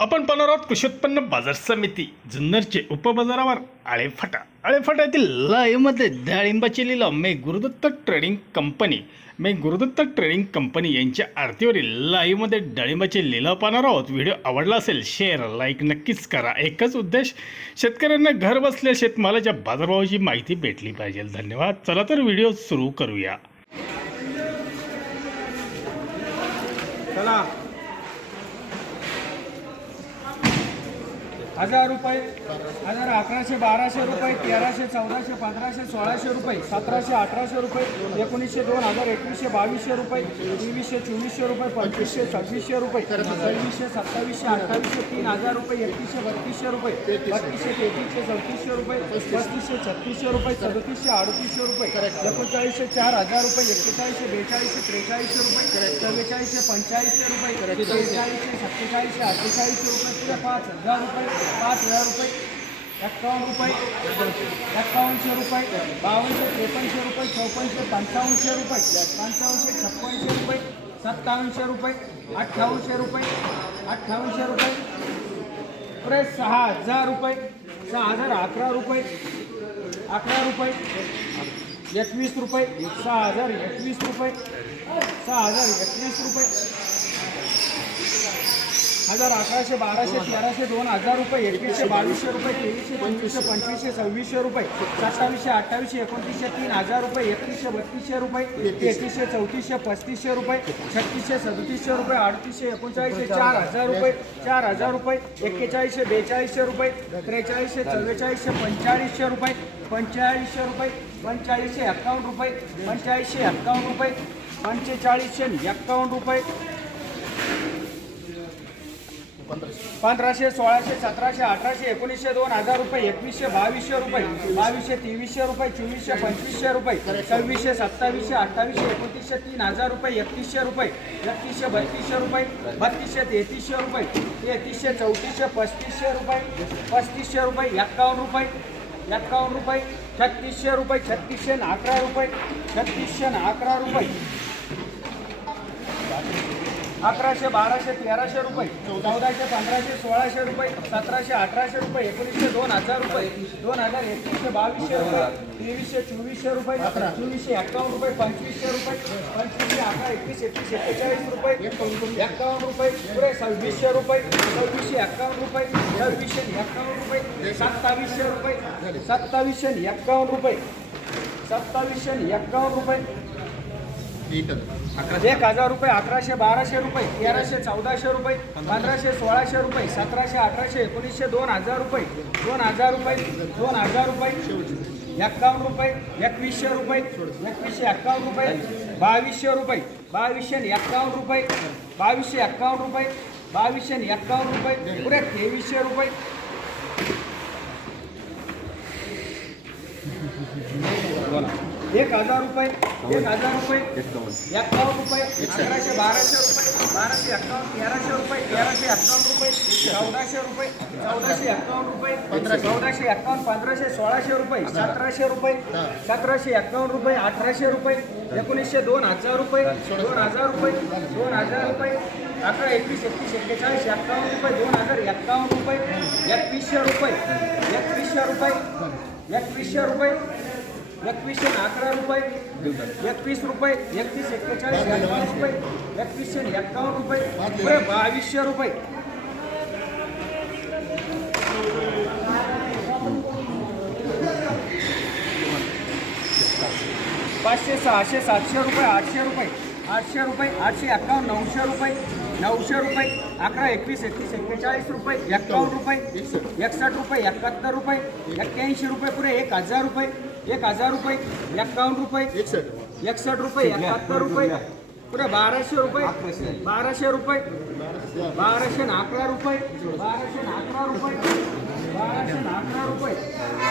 आपण पाहणार आहोत कृषी उत्पन्न बाजार समिती जुन्नरचे उपबाजारावर आळेफाटा. आळेफाट्यातील लयमध्ये डाळिंबाचे लिलाव. मे गुरुदत्त ट्रेडिंग कंपनी मे गुरुदत्त ट्रेडिंग कंपनी यांच्या आरतीवरील लाईव्हमध्ये डाळिंबाचे लिलाव पाहणार आहोत. व्हिडिओ आवडला असेल शेअर लाईक नक्कीच करा. एकच उद्देश शेतकऱ्यांना घर बसल्या शेतमालाच्या बाजारभावाची माहिती भेटली पाहिजे. धन्यवाद. चला तर व्हिडिओ सुरू करूया. चला. हजार रुपये हजार अकराशे बाराशे रुपये तेराशे चौदाशे पंधराशे सोळाशे रुपये सतराशे अठराशे रुपये एकोणीसशे दोन हजार एकवीसशे बावीसशे रुपये तेवीसशे चोवीसशे रुपये पंचवीसशे सव्वीसशे रुपये सव्वीसशे सत्तावीसशे अठ्ठावीसशे तीन हजार रुपये एकतीसशे बत्तीसशे रुपये बत्तीसशे तेहतीसशे चौतीसशे रुपये पस्तीसशे छत्तीसशे रुपये सदतीसशे अडतीसशे रुपये एकोणचाळीसशे चार हजार रुपये एक्केचाळीसशे बेचाळीसशे त्रेचाळीसशे रुपये चव्वेचाळीसशे पंचाळीसशे रुपये त्रेचाळीसशे सत्तेचाळीसशे अठ्ठेचाळीसशे रुपये पाच हजार रुपये पाच हजार रुपये एक्कावन्न रुपये एकावन्नशे रुपये बावनशे त्रेपन्नशे रुपये चौपन्नशे पंचावन्नशे रुपये पंचावन्नशे छप्पनशे रुपये सत्तावन्नशे रुपये अठ्ठावन्नशे रुपये अठ्ठावन्नशे रुपये पुढे सहा हजार रुपये सहा हजार अकरा रुपये अकरा रुपये एकवीस रुपये सहा हजार एकवीस रुपये सहा हजार एकवीस रुपये हजार अकराशे बाराशे तेराशे दोन हजार रुपये एकवीसशे बावीसशे रुपये तेवीसशे पंचवीसशे पंचवीसशे सव्वीसशे रुपये सत्तावीसशे अठ्ठावीसशे एकोणतीसशे तीन हजार रुपये एकतीसशे बत्तीसशे रुपये तेहतीसशे चौतीसशे पस्तीसशे रुपये छत्तीसशे सदतीसशे रुपये अडतीसशे एकोणचाळीसशे चार हजार रुपये चार हजार रुपये एक्केचाळीसशे बेचाळीसशे रुपये त्रेचाळीसशे चव्वेचाळीसशे पंचेचाळीसशे रुपये पंचेचाळीसशे रुपये पंचेचाळीसशे एक्कावन्न रुपये पंचेचाळीसशे एक्कावन्न रुपये पंचेचाळीसशे एक्कावन्न रुपये पंधराशे सोळाशे सतराशे अठराशे एकोणीसशे दोन हजार रुपये एकवीसशे बावीसशे रुपये बावीसशे तेवीसशे रुपये चोवीसशे पंचवीसशे रुपये सव्वीसशे सत्तावीसशे अठ्ठावीसशे एकोणतीसशे तीन हजार रुपये एकतीसशे रुपये एकतीसशे बत्तीसशे रुपये बत्तीसशे तेहतीसशे रुपये तेहतीसशे चौतीसशे पस्तीसशे रुपये पस्तीसशे रुपये एक्कावन्न रुपये एक्कावन्न रुपये छत्तीसशे रुपये छत्तीसशे न अकरा रुपये छत्तीसशे न अकरा रुपये. अकराशे बाराशे तेराशे रुपये चौदाशे पंधराशे सोळाशे रुपये सतराशे अठराशे रुपये एकोणीसशे दोन हजार रुपये दोन हजार एकवीसशे बावीसशे रुपये तेवीसशे चोवीसशे रुपये चोवीसशे एक्कावन्न रुपये पंचवीसशे रुपये पंचवीसशे अकरा एकवीस एकवीस एक्केचाळीस रुपये एक्कावन्न रुपये पुढे सव्वीसशे रुपये सव्वीसशे एक्कावन्न रुपये सव्वीसशे एक्कावन्न रुपये सत्तावीसशे रुपये सत्तावीसशे एक्कावन्न रुपये सत्तावीसशे एक्कावन्न रुपये. एक हजार रुपये अकराशे बाराशे रुपये तेराशे चौदाशे रुपये पंधराशे सोळाशे रुपये सतराशे अठराशे एकोणीसशे दोन हजार रुपये दोन हजार रुपये दोन हजार रुपये एक्कावन्न रुपये एकवीसशे रुपये एकवीसशे एक्कावन्न रुपये बावीसशे रुपये बावीसशे एक्कावन्न रुपये बावीसशे एक्कावन्न रुपये बावीसशे एक्कावन्न रुपये पुढे तेवीसशे रुपये एक हजार रुपये एक हजार रुपये एक्कावन्न रुपये अकराशे बाराशे रुपये बाराशे एक्कावन्न तेराशे रुपये तेराशे एक्कावन्न रुपये चौदाशे रुपये चौदाशे एक्कावन्न रुपये चौदाशे एक्कावन्न पंधराशे सोळाशे रुपये सतराशे रुपये सतराशे एक्कावन्न रुपये अठराशे रुपये एकोणीसशे दोन हजार रुपये दोन हजार रुपये दोन हजार रुपये अकरा एकवीस एकवीस एक्केचाळीस एक्कावन्न रुपये दोन हजार एक्कावन्न रुपये एकवीसशे रुपये एकवीसशे रुपये एकवीसशे रुपये एकवीसशे अकरा रुपये एकवीस रुपये एकतीस एक्केचाळीस एक्कावन्न रुपये एकवीसशे एकावन्न एक्कावन्न रुपये बावीसशे रुपये. पाचशे सहाशे सातशे रुपये आठशे रुपये आठशे रुपये आठशे एक्कावन्न नऊशे रुपये नऊशे रुपये अकरा एकवीस एकतीस एक्केचाळीस रुपये एक्कावन्न रुपये एकसष्ट रुपये एकाहत्तर रुपये एक्क्याऐंशी रुपये पुढे एक हजार रुपये. एक हजार रुपये एक्कावन्न रुपये एकसष्ट रुपये एकाहत्तर रुपये. पुढे बाराशे रुपये. बाराशे. रुपये. बाराशे अकरा रुपये. बाराशे अकरा रुपये. बाराशे अकरा रुपये.